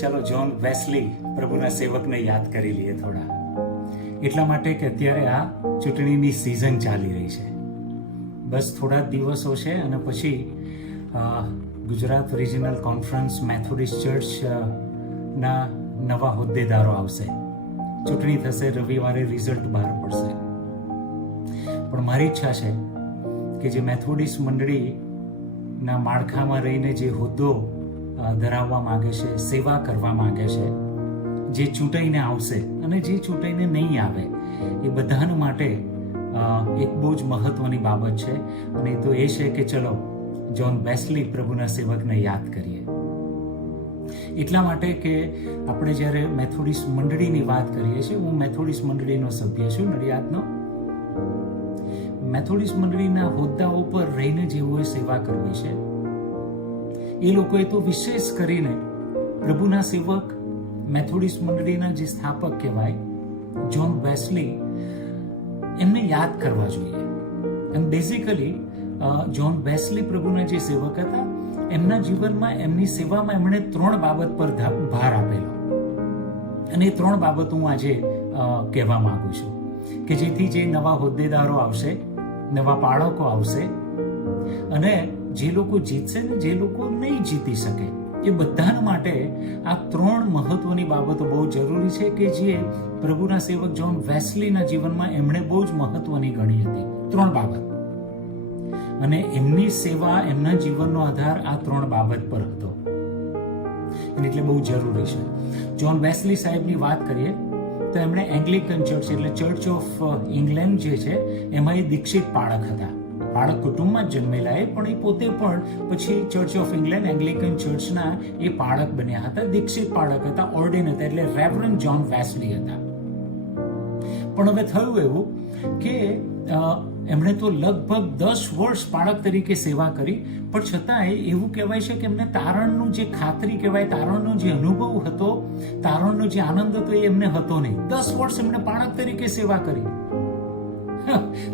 ચાલો જ્હોન વેસ્લી પ્રભુના સેવકને યાદ કરી લઈએ થોડા. એટલા માટે કે અત્યારે આ ચૂંટણીની સિઝન ચાલી રહી છે. બસ થોડા દિવસો છે અને પછી ગુજરાત રિજનલ કોન્ફરન્સ મેથોડિસ્ટ ચર્ચના નવા હોદ્દેદારો આવશે. ચૂંટણી થશે, રવિવારે રિઝલ્ટ બહાર પડશે. પણ મારી ઈચ્છા છે કે જે મેથોડિસ્ટ મંડળીના માળખામાં રહીને જે હોદ્દો ધરાવવા માગે છે, સેવા કરવા માંગે છે. જે ચૂંટાઈને આવશે અને જે ચૂંટાઈને નહીં આવે, એ બધાને માટે એક બહુ જ મહત્વની બાબત છે. અને તો એ છે કે ચલો જોન બેસલી પ્રભુના સેવકને યાદ કરીએ. એટલા માટે કે આપણે જ્યારે મેથોડિસ્ટ મંડળીની વાત કરીએ છીએ, હું મેથોડિસ્ટ મંડળીનો સભ્ય છું, નડિયાદનો. મેથોડિસ્ટ મંડળીના હોદ્દાઓ પર રહીને જેઓએ સેવા કરવી છે એ લોકોએ તો વિશેષ કરીને પ્રભુના સેવક મેથોડિસ મંડળીના જે સ્થાપક કહેવાય, જ્હોન વેસ્લી, એમને યાદ કરવા જોઈએ. એમ બેઝિકલી જ્હોન વેસ્લી પ્રભુના જે સેવક હતા, એમના જીવનમાં, એમની સેવામાં એમણે ત્રણ બાબત પર ભાર આપેલો. અને એ ત્રણ બાબત હું આજે કહેવા માંગુ છું કે જેથી જે નવા હોદ્દેદારો આવશે, નવા પાળકો આવશે, અને જે લોકો જીતશે ને જે લોકો નહીં જીતી શકે, એ બધાના માટે આ ત્રણ મહત્વની બાબતો બહુ જરૂરી છે કે જે પ્રભુના સેવક જોન વેસ્લીના જીવનમાં એમણે બહુ જ મહત્વની ગણી હતી. ત્રણ બાબત. અને એમની સેવા, એમના જીવનનો આધાર આ ત્રણ બાબત પર હતો. એટલે બહુ જરૂરી છે. જોન વેસ્લી સાહેબની વાત કરીએ, તો એમણે એંગ્લિકન ચર્ચ એટલે ચર્ચ ઓફ ઇંગ્લેન્ડ જે છે, એમાં એ દીક્ષિત પાળક હતા. બાળક કુટુંબમાં જન્મેલા એ પણ એ પોતે પણ પછી ચર્ચ ઓફ ઇંગ્લેન્ડ એંગ્લિકન ચર્ચના એ પાળક બન્યા હતા, દીક્ષિત પાળક હતા ઓર્ડિન હતા એટલે રેવરન જોન વેસ્લી હતા. પણ હવે થયું એવું કે એમણે તો લગભગ દસ વર્ષ પાળક તરીકે સેવા કરી, પણ છતાંય એવું કહેવાય છે કે એમને તારણનું જે ખાતરી કહેવાય, તારણનો જે અનુભવ હતો, તારણનો જે આનંદ હતો એ એમને હતો નહીં. દસ વર્ષ એમણે પાળક તરીકે સેવા કરી.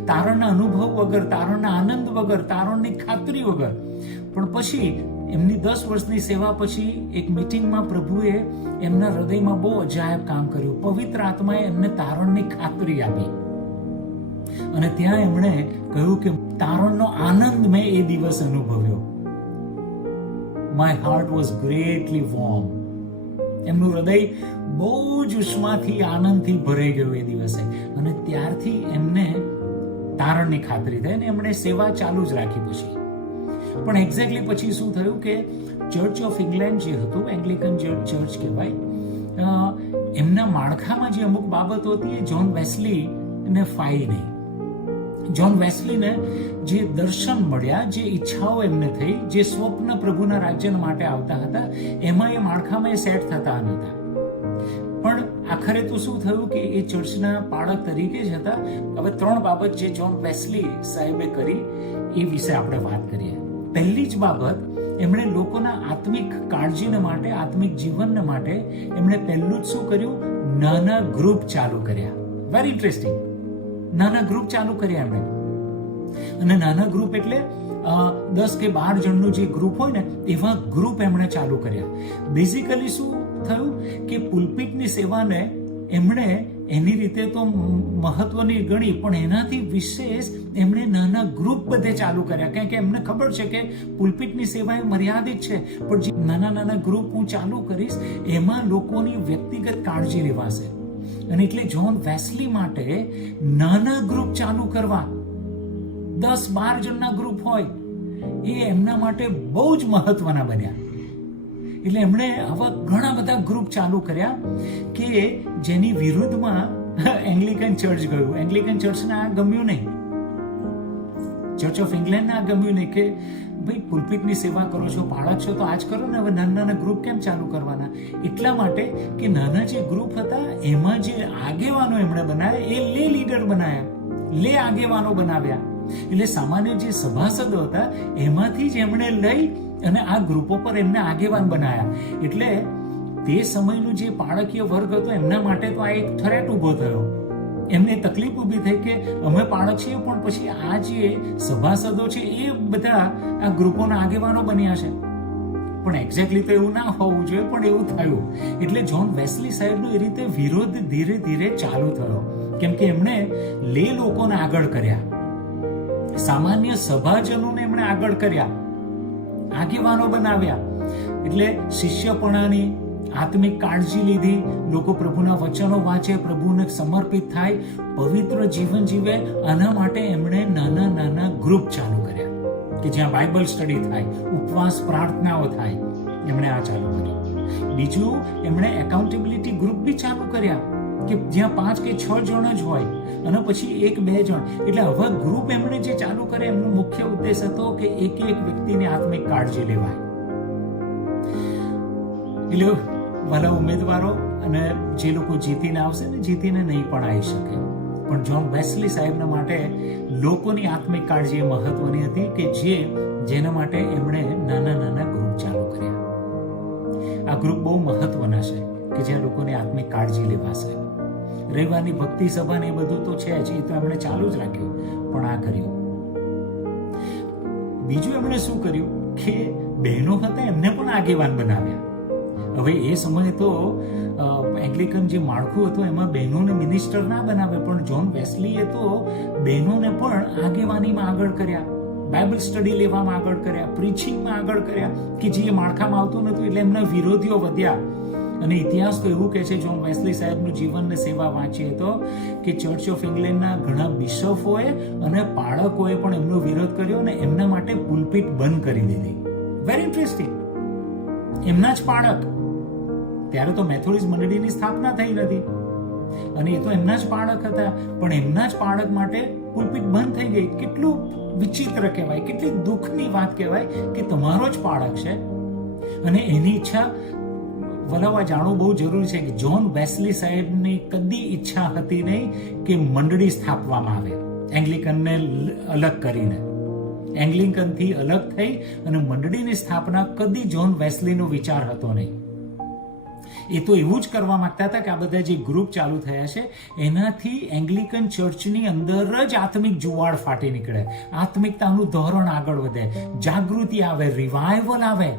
તારણના અનુભવ વગર તારણના આનંદ વગર તારણની ખાતરી વગર. પણ પછી એમની દસ વર્ષની સેવા પછી એક મિટિંગમાં પ્રભુએ એમના હૃદયમાં બહુ અજાયબ કામ કર્યું. પવિત્ર આત્માએ એમને તારણની ખાતરી આપી. અને ત્યાં એમણે કહ્યું કે, તારણનો આનંદ મેં એ દિવસ અનુભવ્યો. My heart was greatly warm એમનું હૃદય બહુ જ ઉષ્માથી, આનંદથી ભરાઈ ગયું એ દિવસે. અને ત્યારથી એમને તારણની ખાતરી થઈ અને એમણે સેવા ચાલુ જ રાખી પછી. પણ એક્ઝેક્ટલી પછી શું થયું કે ચર્ચ ઓફ ઇંગ્લેન્ડ જે હતું એંગ્લિકન ચર્ચ કહેવાય એમના માળખામાં જે અમુક બાબતો હતી એ જ્હોન વેસ્લી ને ફાઈ નહીં જ્હોન વેસ્લીને જે દર્શન મળ્યા, જે ઈચ્છાઓ એમને થઈ, જે સ્વપ્ન પ્રભુના રાજ્ય માટે આવતા હતા, એમાં એ માળખામાં એ સેટ થતા નહોતા પણ આખરે તો શું થયું કે એ ચર્ચના પાળક તરીકે જ હતા. હવે ત્રણ બાબત જે જ્હોન વેસ્લી સાહેબે કરી, એ વિશે આપણે વાત કરીએ. પહેલી જ બાબત, એમણે લોકોના આત્મિક કાળજીને માટે, આત્મિક જીવનને માટે એમણે પહેલું જ શું કર્યું? નાના ગ્રુપ ચાલુ કર્યા. વેરી ઇન્ટરેસ્ટિંગ નાના ગ્રુપ ચાલુ કર્યા એમણે અને નાના ગ્રુપ એટલે દસ કે બાર જણનું જે ગ્રુપ હોય ને, એવા ગ્રુપ એમણે ચાલુ કર્યા. બેઝિકલી શું થયું કે પુલપિટની સેવાને એમણે એની રીતે તો મહત્વની ગણી, પણ એનાથી વિશેષ એમણે નાના ગ્રુપ બધે ચાલુ કર્યા. કારણ કે એમને ખબર છે કે પુલપિટની સેવા એ મર્યાદિત છે. પણ જે નાના નાના ગ્રુપ હું ચાલુ કરીશ, એમાં લોકોની વ્યક્તિગત કાળજી લેવાશે. અને એટલે જ્હોન વેસ્લી માટે નાના ગ્રુપ ચાલુ કરવા દસ બાર જણના ગ્રુપ હોય, એ એમના માટે બહુ જ મહત્વના બન્યા. એટલે એમણે આવા ઘણા બધા ગ્રુપ ચાલુ કર્યા કે જેની વિરુદ્ધમાં એંગ્લિકન ચર્ચ ગયું. એંગ્લિકન ચર્ચને આ ગમ્યું નહીં. ચર્ચ ઓફ ઇંગ્લેન્ડને આ ગમ્યું નહીં કે ભાઈ પુલપિટની સેવા કરો છો, બાળક છો, તો આજ કરો ને. હવે નાના નાના ગ્રુપ કેમ ચાલુ કરવાના? એટલા માટે કે નાના જે ગ્રુપ હતા, એમાં જે આગેવાનો એમણે બનાવ્યા, એ લે લીડર બનાવ્યા લે આગેવાનો બનાવ્યા. એટલે સામાન્ય જે સભાસદો હતા, એમાંથી જ એમણે લઈ અને આ ગ્રુપો પર એમને આગેવાન બનાવ્યા એટલે તે સમયનું જે બાળકીય વર્ગ હતો, એમના માટે તો આ એક થરેટ ઊભો થયો. એમને તકલીફ ઊભી થઈ કે અમે બાળક છીએ, પણ પછી આ જે સભાસદો છે, એ બધા આ ગ્રુપોના આગેવાનો બન્યા છે. પણ એક્ઝેક્ટલી તો એવું ના હોવું જોઈએ, પણ એવું થયું. એટલે જોન વેસ્લી સાહેબનો એ રીતે વિરોધ ધીરે ધીરે ચાલુ થયો. કેમ કે એમણે લે લોકોને આગળ કર્યા. સામાન્ય સભાજનોને એમણે આગળ કર્યા. આગેવાનો બનાવ્યા. એટલે શિષ્યપણાની આત્મિક કાળજી લીધી. લોકો પ્રભુના વચનો વાંચે, પ્રભુને સમર્પિત થાય. પવિત્ર જીવન જીવે. આના માટે એમણે નાના નાના ગ્રુપ ચાલુ કર્યા. કે જ્યાં બાઇબલ સ્ટડી થાય, ઉપવાસ, પ્રાર્થનાઓ થાય, એમણે આ ચાલુ કર્યું. બીજું, એમણે એકાઉન્ટેબિલિટી ગ્રુપ બી ચાલુ કર્યા, કે જ્યાં પાંચ કે છ જણ જ હોય, અને પછી એક બે જણ. એટલે હવે ગ્રુપ એમણે જે ચાલુ કરે, એમનો મુખ્ય ઉદ્દેશ હતો કે એક એક વ્યક્તિની આત્મિક કાળજી લેવાય. એટલે ભલા ઉમેદવારો અને જે લોકો જીતીને આવશે ને જીતીને નહીં પણ આવી શકે. પણ જોન બેસલી સાહેબના માટે લોકોની આત્મિક કાળજી એ મહત્વની હતી કે જે જેના માટે એમણે નાના નાના ગ્રુપ ચાલુ કર્યા. આ ગ્રુપ બહુ મહત્વના છે કે જ્યાં લોકોની આત્મિક કાળજી લેવાશે. રવિવારની ભક્તિ સભા ને એ બધું તો છે જ, એ તો એમણે ચાલુ જ રાખ્યું, પણ આ કર્યું. બીજું એમણે શું કર્યું કે બહેનો હતા એમને પણ આગેવાન બનાવ્યા. હવે એ સમયે તો એંગ્લિકન જે માળખું હતું, એમાં બહેનોને મિનિસ્ટર ના બનાવે પણ જોન વેસ્લીએ તો બહેનોને પણ આગેવાનીમાં આગળ કર્યા. બાઇબલ સ્ટડી લેવામાં આગળ કર્યા. પ્રીચિંગમાં આગળ કર્યા. કે જે માળખામાં આવતું નતું, એટલે એમના વિરોધીઓ વધ્યા. અને ઇતિહાસ તો એવું કહે છે જોન વેસ્લી સાહેબનું જીવન ને સેવા વાંચીએ તો, કે ચર્ચ ઓફ ઇંગ્લેન્ડના ઘણા બિશફોએ અને પાળકોએ પણ એમનો વિરોધ કર્યો અને એમના માટે પુલપીટ બંધ કરી દીધી. વેરી ઇન્ટરેસ્ટિંગ એમના જ પાળક. ત્યારે તો મેથોડિસ્ટ મંડળીની સ્થાપના થઈ નથી. અને એ તો એમના જ પાળક હતા. પણ એમના જ પાળક માટે પુલપીટ બંધ થઈ ગઈ. કેટલું વિચિત્ર કહેવાય, કેટલી દુઃખની વાત કહેવાય કે તમારો જ પાળક છે. અને એની ઈચ્છા વલાવા જાણવું બહુ જરૂરી છે કે જોન વેસ્લી સાહેબની કદી ઈચ્છા હતી નહીં કે મંડળી સ્થાપવામાં આવે. એંગ્લિકનને અલગ કરીને. એંગ્લિકનથી અલગ થઈ અને મંડળીની સ્થાપના કદી જોન વેસ્લીનો વિચાર હતો નહીં. એ તો એવું જ કરવા માંગતા હતા કે આ બધા જે ગ્રુપ ચાલુ થયા છે, એનાથી એંગ્લિકન ચર્ચની અંદર જ આત્મિક જુવાળ ફાટી નીકળે. આત્મિકતાનું ધોરણ આગળ વધે. જાગૃતિ આવે રિવાઇવલ આવે.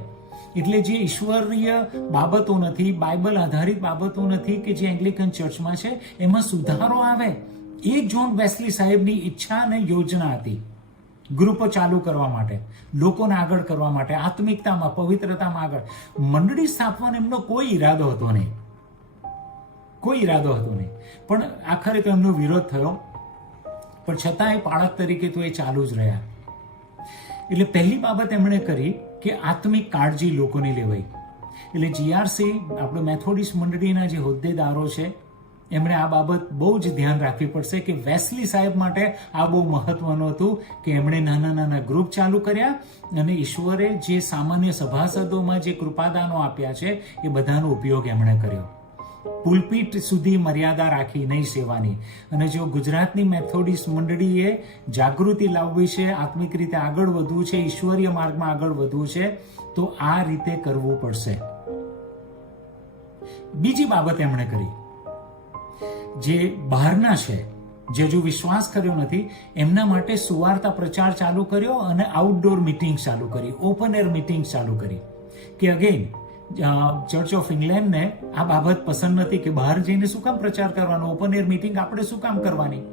એટલે જે ઈશ્વરીય બાબતો નથી બાઇબલ આધારિત બાબતો નથી કે જે એંગ્લિકન ચર્ચમાં છે, એમાં સુધારો આવે. એ જોન બેસલી સાહેબની ઈચ્છા અને યોજના હતી. ગ્રુપો ચાલુ કરવા માટે, લોકોને આગળ કરવા માટે, આત્મિકતામાં, પવિત્રતામાં આગળ. મંડળી સ્થાપવાનો એમનો કોઈ ઈરાદો હતો નહીં. કોઈ ઈરાદો હતો નહીં. પણ આખરે તો એમનો વિરોધ થયો. પણ છતાંય પાળક તરીકે તો એ ચાલુ જ રહ્યા. એટલે પહેલી બાબત એમણે કરી કે આત્મિક કાળજી લોકોની લેવાઈ. એટલે જીઆરસી આપણે મેથોડિસ્ટ મંડળીના જે હોદ્દેદારો છે એમણે આ બાબત બહુ જ ધ્યાન રાખવી પડશે કે વેસ્લી સાહેબ માટે આ બહુ મહત્વનું હતું કે એમણે નાના નાના ગ્રુપ ચાલુ કર્યા અને ઈશ્વરે જે સામાન્ય સભાસદોમાં જે કૃપાદાનો આપ્યા છે, એ બધાનો ઉપયોગ એમણે કર્યો. પુલપીટ સુધી મર્યાદા રાખી નહીં સેવાની. અને જો ગુજરાતની મેથોડિસ્ટ મંડળીએ જાગૃતિ લાવવી છે, આત્મિક રીતે આગળ વધવું છે, ઈશ્વરીય માર્ગમાં આગળ વધવું છે, તો આ રીતે કરવું પડશે. બીજી બાબત એમણે કરી. જે બહારના છે, જે હજુ વિશ્વાસ કર્યો નથી, એમના માટે સુવાર્તા પ્રચાર ચાલુ કર્યો અને આઉટડોર મિટિંગ ચાલુ કરી ઓપન એર મિટિંગ ચાલુ કરી. કે અગેન ચર્ચ ઓફ ઇંગ્લેન્ડને આ બાબત પસંદ નથી કે બહાર જઈને શું કામ પ્રચાર કરવાનો ઓપન એર મિટિંગ આપણે શું કામ કરવાની?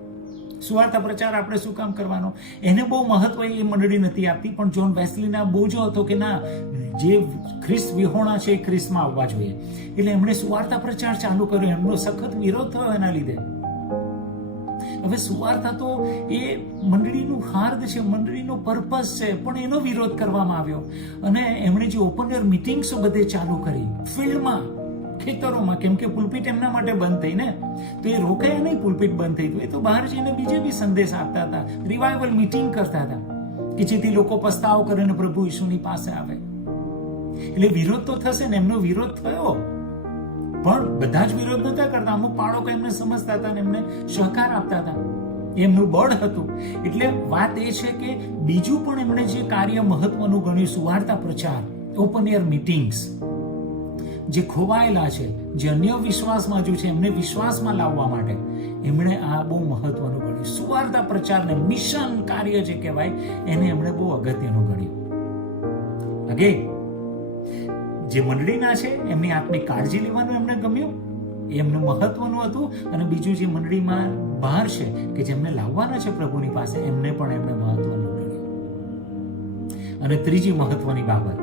સુવાર્તા પ્રચાર આપણે શું કામ કરવાનો? એને બહુ મહત્વ એ મંડળી નથી આપતી, પણ જોન વેસ્લીના બોજો હતો કે ના જે ખ્રિસ્ત વિહોણા છે એ ખ્રિસ્તમાં આવવા જોઈએ. એટલે એમણે સુવાર્તા પ્રચાર ચાલુ કર્યો. એમનો સખત વિરોધ થયો એના લીધે. હવે સુવાર્તા તો એ મંડળીનું હાર્દ છે, મંડળીનો પર્પસ છે, પણ એનો વિરોધ કરવામાં આવ્યો. અને એમણે જે ઓપન એર મિટિંગ્સો બધે ચાલુ કરી, ફિલ્ડમાં, ખેતરોમાં, કેમ કે પુલપીટ એમના માટે બંધ થઈ ને, તો એ રોકાયા નહીં પુલપીટ બંધ થઈ ગયું. એ તો બહાર જઈને બીજે બી સંદેશ આપતા હતા રિવાઇવલ મિટિંગ કરતા હતા, કે જેથી લોકો પસ્તાવો કરે ને પ્રભુ ઈશુની પાસે આવે. એટલે વિરોધ તો થશે ને એમનો વિરોધ થયો. પણ બધા જ વિરોધ નતા કરતા. અમુક બાળકો એમને સમજતા હતા એમને સહકાર આપતા હતા. એમનું બળ હતું. એટલે વાત એ છે કે બીજું પણ એમણે જે કાર્ય મહત્વનું ગણ્યું, સુવાર્તા પ્રચાર ઓપન એર મિટિંગ્સ જે ખોવાયેલા છે, જે અન્ય વિશ્વાસમાં જો છે, એમને વિશ્વાસમાં લાવવા માટે એમણે આ બહુ મહત્વનું ગણ્યું. સુવાર્તા પ્રચારને મિશન કાર્ય જે કહેવાય, એને એમણે બહુ અગત્યનું ગણ્યું. અગે જે મંડળીના છે, એમની આત્મિક કાળજી લેવાનું એમને ગમ્યું એમને મહત્વનું હતું. અને બીજું જે મંડળીમાં બહાર છે, કે જેમને લાવવાના છે પ્રભુની પાસે, એમને પણ એમને મહત્વનું ગણ્યું અને ત્રીજી મહત્વની બાબત,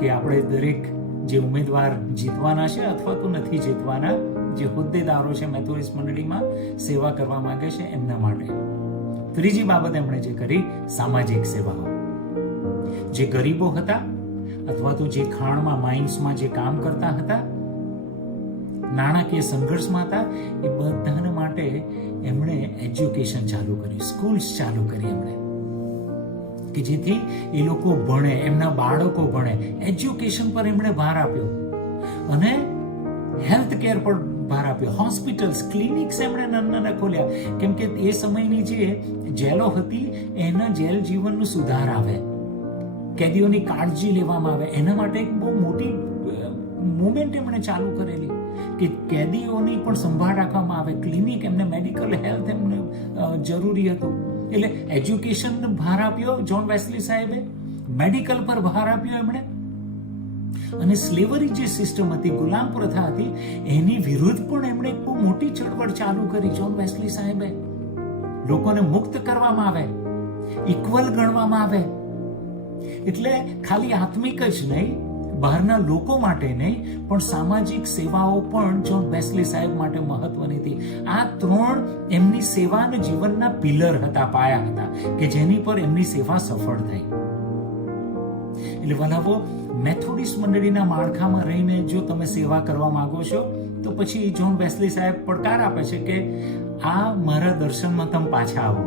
કે આપણે દરેક જે ઉમેદવાર જીતવાના છે અથવા તો નથી જીતવાના, જે હોદ્દેદારો છે મેથોડિસ્ટ મંડળીમાં સેવા કરવા માંગે છે એમના માટે. ત્રીજી બાબત એમણે જે કરી, સામાજિક સેવાઓ. જે ગરીબો હતા અથવા તો જે ખાણમાં માઇન્સમાં જે કામ કરતા હતા, નાણાકીય સંઘર્ષમાં હતા, એ બધાને માટે એમણે એજ્યુકેશન ચાલુ કરી સ્કૂલ્સ ચાલુ કરી એમણે. કે જેથી એ લોકો ભણે, એમના બાળકો ભણે એજ્યુકેશન પર એમણે ભાર આપ્યો. અને હેલ્થ કેર પર ભાર આપ્યો. હોસ્પિટલ્સ ક્લિનિક્સ એમણે નાના નાના ખોલ્યા. કેમ કે એ સમયની જે જેલો હતી, એના જેલ જીવનનું સુધાર આવે. કેદીઓની કાળજી લેવામાં આવે. એના માટે એક બહુ મોટી મુવમેન્ટ એમણે ચાલુ કરેલી કે કેદીઓની પણ સંભાળ રાખવામાં આવે. ક્લિનિક એમને મેડિકલ હેલ્થ એમને જરૂરી હતું. એટલે એજ્યુકેશન ભાર આપ્યો જોન વેસ્લી સાહેબે. મેડિકલ પર ભાર આપ્યો એમણે. અને સ્લેવરી જે સિસ્ટમ હતી, ગુલામ પ્રથા હતી, એની વિરુદ્ધ પણ એમણે એક બહુ મોટી ચળવળ ચાલુ કરી જોન વેસ્લી સાહેબે. લોકોને મુક્ત કરવામાં આવે. ઇક્વલ ગણવામાં આવે. એટલે ખાલી આત્મિક જ નહીં, બહારના લોકો માટે નહીં, પણ સામાજિક સેવાઓ પણ જોન બેસલી સાહેબ માટે મહત્વની હતી. આ ત્રણ એમની સેવા અને જીવનના પિલર હતા, પાયા હતા, કે જેની પર એમની સેવા સફળ થઈ. એટલે વલાવો મેથોડિસ્ટ મંડળીના માળખામાં રહીને જો તમે સેવા કરવા માંગો છો, તો પછી જોન બેસલી સાહેબ પડકાર આપે છે કે આ મારા દર્શનમાં તમે પાછા આવો.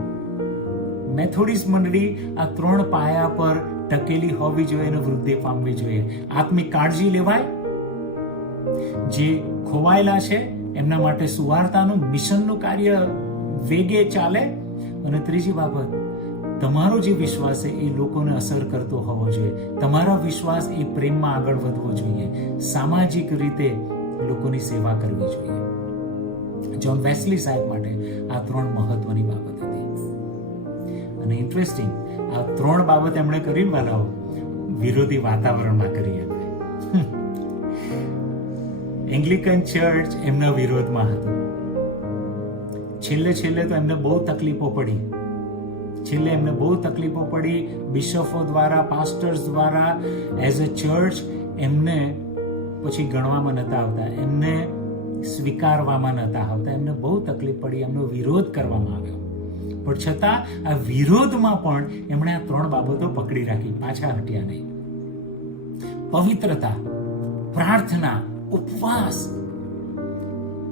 મેથોડિસ્ટ મંડળી આ ત્રણ પાયા પર ટકેલી હોવી જોઈએ અને વૃદ્ધિ પામવી જોઈએ. આત્મિક કાળજી લેવાય. જે ખોવાયેલા છે, એમના માટે સુવાર્તાનું, મિશનનું કાર્ય વેગે ચાલે. અને ત્રીજી બાબત, તમારો જે વિશ્વાસ છે, એ લોકોને અસર કરતો હોવો જોઈએ. તમારો વિશ્વાસ એ પ્રેમમાં આગળ વધવો જોઈએ. સામાજિક રીતે લોકોની સેવા કરવી જોઈએ. જોન વેસ્લી સાહેબ માટે આ ત્રણ મહત્વની બાબત હતી. અને ઇન્ટરેસ્ટિંગ આ ત્રણ બાબત એમણે કરી માનવ વિરોધી વાતાવરણમાં કરી એમણે એંગ્લિકન ચર્ચ એમના વિરોધમાં હતું. છેલ્લે છેલ્લે તો એમને બહુ તકલીફો પડી. છેલ્લે એમને બહુ તકલીફો પડી. બિશફો દ્વારા પાસ્ટર્સ દ્વારા એઝ અ ચર્ચ એમને પછી ગણવામાં નહોતા આવતા. એમને સ્વીકારવામાં નહોતા આવતા. એમને બહુ તકલીફ પડી. એમનો વિરોધ કરવામાં આવ્યો. પણ છતાં આ વિરોધમાં પણ એમણે આ ત્રણ બાબતો પકડી રાખી, પાછા હટ્યા નહીં. પવિત્રતા, પ્રાર્થના, ઉપવાસ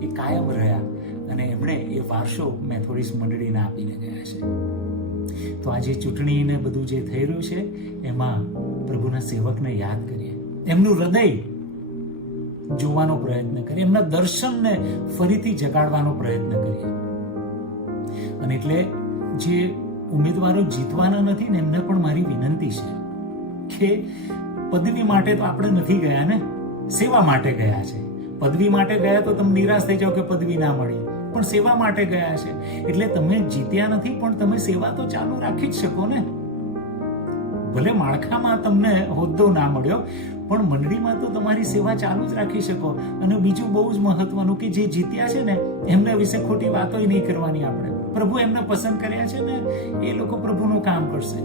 એ કાયમ રહ્યા અને એમણે એ વારસો મેથોડિસ્ટ મંડળીને આપીને ગયા છે. તો આજે ચૂંટણી ને બધું જે થઈ રહ્યું છે, એમાં પ્રભુના સેવકને યાદ કરીએ. એમનું હૃદય જોવાનો પ્રયત્ન કરીએ. એમના દર્શનને ફરીથી જગાડવાનો પ્રયત્ન કરીએ. અને એટલે જે ઉમેદવારો જીતવાના નથી ને એમને પણ મારી વિનંતી છે કે પદવી માટે તો આપણે નથી ગયા ને, સેવા માટે ગયા છે. પદવી માટે ગયા તો તમે નિરાશ થઈ જાઓ કે પદવી ના મળી. પણ સેવા માટે ગયા છે. એટલે તમે જીત્યા નથી, પણ તમે સેવા તો ચાલુ રાખી જ શકો ને. ભલે માળખામાં તમને હોદ્દો ના મળ્યો, પણ મંડળીમાં તો તમારી સેવા ચાલુ જ રાખી શકો. અને બીજું બહુ જ મહત્વનું કે જે જીત્યા છે ને, એમના વિશે ખોટી વાતો નહીં કરવાની આપણે. પ્રભુ એમને પસંદ કર્યા છે ને એ લોકો પ્રભુનું કામ કરશે.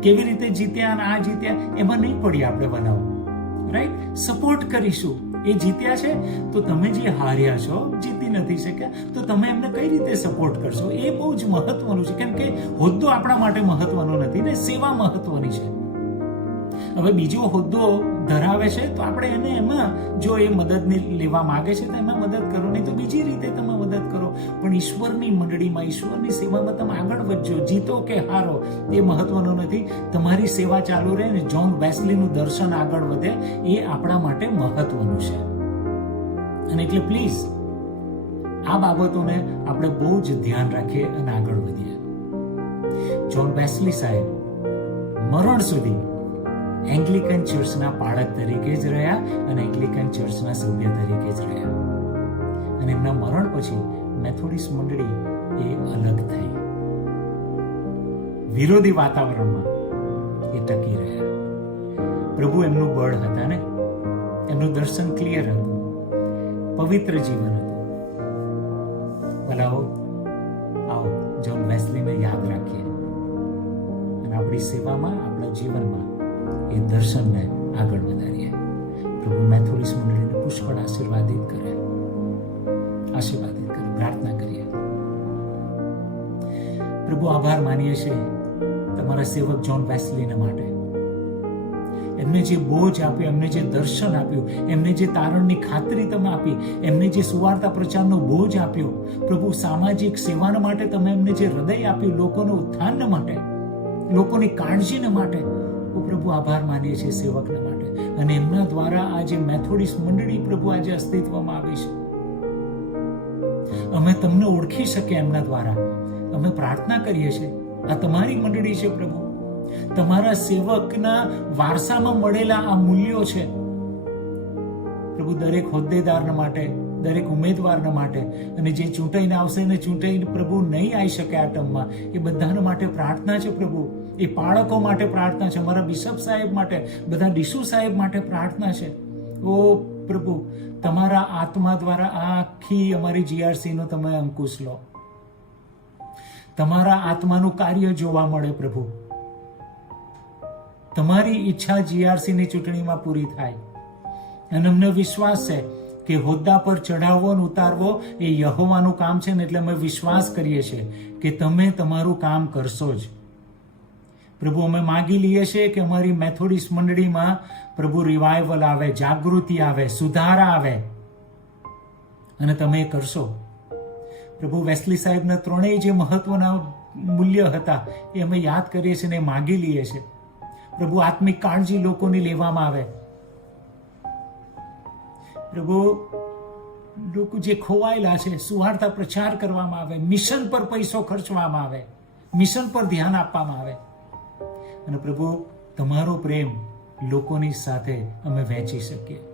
કેવી રીતે જીત્યા અને આ જીત્યા એમાં નહીં પડી આપણે બનાવો. રાઈટ સપોર્ટ કરીશું. એ જીત્યા છે, તો તમે જે હાર્યા છો, જીતી નથી શક્યા, તો તમે એમને કઈ રીતે સપોર્ટ કરશો? એ બહુ જ મહત્વનું છે. કેમ કે હોદ્દો આપણા માટે મહત્વનો નથી ને સેવા મહત્વની છે. હવે બીજો હોદ્દો ધરાવે છે, તો આપણે એને એમાં જો એ મદદ લેવા માગે છે, તો એમાં મદદ કરો. નહીં તો બીજી રીતે તમે મદદ કરો. પણ ઈશ્વરની મંડળીમાં, ઈશ્વરની સેવામાં તમે આગળ વધજો. જીતો કે હારો, એ મહત્વનું નથી. તમારી સેવા ચાલુ રહે ને જોન બેસલીનું દર્શન આગળ વધે, એ આપણા માટે મહત્વનું છે. અને એટલે પ્લીઝ આ બાબતોને આપણે બહુ જ ધ્યાન રાખીએ અને આગળ વધીએ. જોન બેસલી સાહેબ, મરણ સુધી એંગ્લિકન ચર્ચના પાળક તરીકે જ રહ્યા અને એન્ગ્લિકન ચર્ચના સભ્ય તરીકે જ રહ્યા. અને એમના મરણ પછી મેથોડિસ્ટ મંડળી એ અલગ થઈ. વિરોધી વાતાવરણમાં એ ટકી રહ્યા. પ્રભુ એમનું બળ હતા ને? એમનું દર્શન ક્લિયર હતું. પવિત્ર જીવન હતું. ભલાઓ આવો જોન વેસ્લીને યાદ રાખીએ. અને આપણી સેવામાં, આપણા જીવનમાં એ દર્શનને આગળ વધારીએ. પ્રભુ મેથોડિસ મંડળીને પુષ્કળ આશીર્વાદિત કરે. આશીર્વાદિત કરે, પ્રાર્થના કરીએ. પ્રભુ આભાર માનીએ છીએ તમારા સેવક જોન વેસ્લીને માટે. એમને જે બોજ આપ્યો એમને જે દર્શન આપ્યું, એમને જે તારણની ખાતરી તમે આપી, એમને જે સુવાર્તા પ્રચારનો બોજ આપ્યો, પ્રભુ સામાજિક સેવાના માટે તમે એમને જે હૃદય આપ્યું, લોકોના ઉત્થાનને માટે, લોકોની કાળજીને માટે પ્રભુ આભાર માનીએ છીએ સેવકના માટે. અને એમના દ્વારા આ જે મેથોડિસ્ટ મંડળી પ્રભુ આજે અસ્તિત્વમાં આવી છે. અમે તમને ઓળખી શકીએ એમના દ્વારા. અમે પ્રાર્થના કરીએ છીએ. આ તમારી મંડળી છે પ્રભુ. તમારા સેવકના વારસામાં મળેલા આ મૂલ્યો છે. પ્રભુ, દરેક હોદ્દેદારના માટે, દરેક ઉમેદવારના માટે અને જે ચૂંટાઈને આવશે ને ચૂંટાઈને પ્રભુ નહીં આવી શકે આ ટર્મમાં, એ બધાના માટે પ્રાર્થના છે પ્રભુ. એ બાળકો માટે પ્રાર્થના છે. મારા બિશપ સાહેબ માટે, બધા ડીસુ સાહેબ માટે પ્રાર્થના છે. ઓ પ્રભુ, તમારા આત્મા દ્વારા આખી અમારી જીઆરસીનો તમે અંકુશ લો. તમારા આત્માનું કાર્ય જોવા મળે પ્રભુ. તમારી ઈચ્છા જીઆરસીની ચૂંટણીમાં પૂરી થાય. અને અમને વિશ્વાસ છે કે હોદ્દા પર ચઢાવવો અને ઉતારવો એ યહોવાનું કામ છે ને એટલે અમે વિશ્વાસ કરીએ છીએ કે તમે તમારું કામ કરશો જ. પ્રભુ અમે માગી લઈએ છીએ કે અમારી મેથોડિસ્ટ મંડળીમાં પ્રભુ રિવાઇવલ આવે, જાગૃતિ આવે, સુધારા આવે. અને તમે કરશો. પ્રભુ વેસ્લી સાહેબના ત્રણેય જે મહત્વના મૂલ્ય હતા, એ અમે યાદ કરીએ છીએ ને માગી લઈએ છીએ. પ્રભુ આત્મિક કાળજી લોકોની લેવામાં આવે. પ્રભુ, લોકો જે ખોવાયેલા છે, સુવાર્તા પ્રચાર કરવામાં આવે, મિશન પર પૈસો ખર્ચવામાં આવે, મિશન પર ધ્યાન આપવામાં આવે. અને પ્રભુ, તમારો પ્રેમ લોકોની સાથે અમે વહેંચી શકીએ.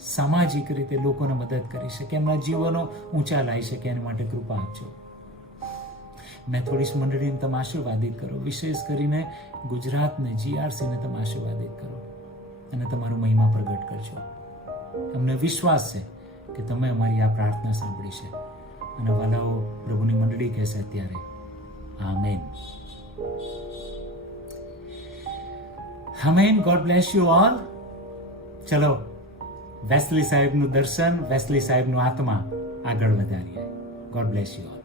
સામાજિક રીતે લોકોને મદદ કરી શકીએ. એમના જીવનો ઊંચા લાવી શકીએ. એના માટે કૃપા આપજો. મેથોડિસ્ટ મંડળીને તમે આશીર્વાદિત કરો. વિશેષ કરીને ગુજરાતને જીઆરસીને તમે આશીર્વાદિત કરો. અને તમારો મહિમા પ્રગટ કરજો. અમને વિશ્વાસ છે કે તમે અમારી આ પ્રાર્થના સાંભળી છે. અને વાલાઓ, પ્રભુની મંડળી કહેશે અત્યારે, amen. Amen God bless you all ચલો વેસ્લી સાહેબનું દર્શન વેસ્લી સાહેબનું આત્મા આગળ વધારીએ ગોડ બ્લેસ યુ ઓલ